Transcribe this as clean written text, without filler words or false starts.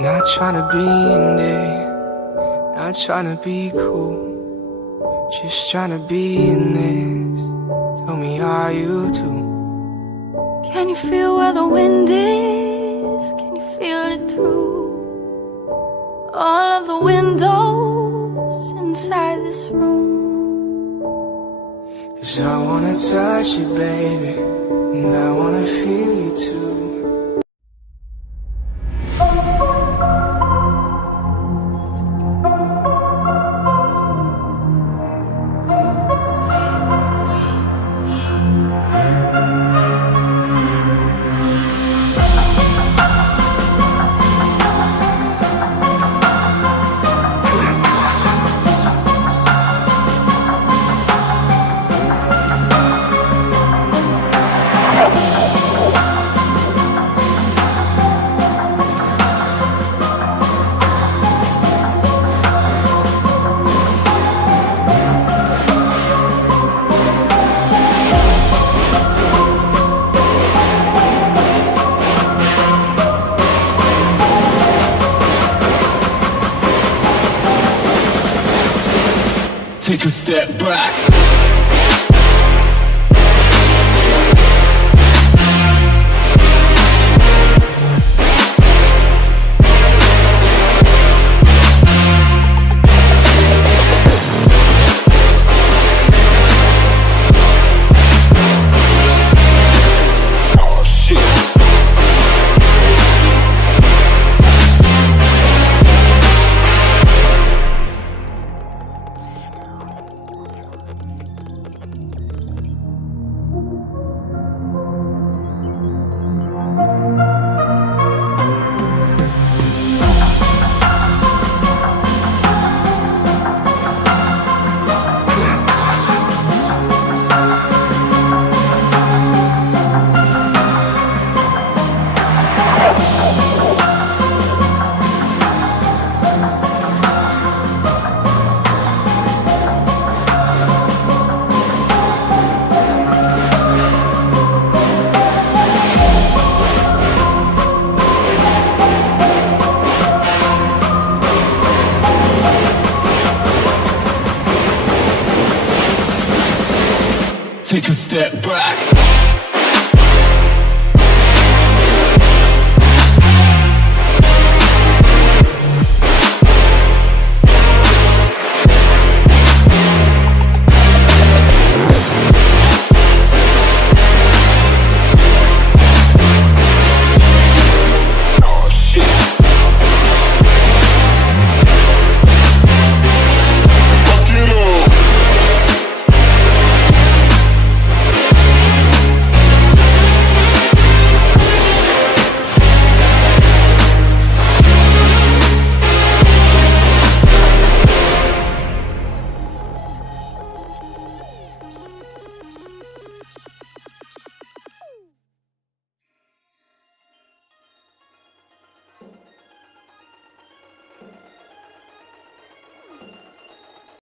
Not trying to be in it, not trying to be cool, just trying to be in this. Tell me how you do. Can you feel where the wind is? Can you feel it through all of the windows inside this room? 'Cause I wanna touch you, baby, and I wanna feel you too. Take a step back. Oh shit. Take a step back.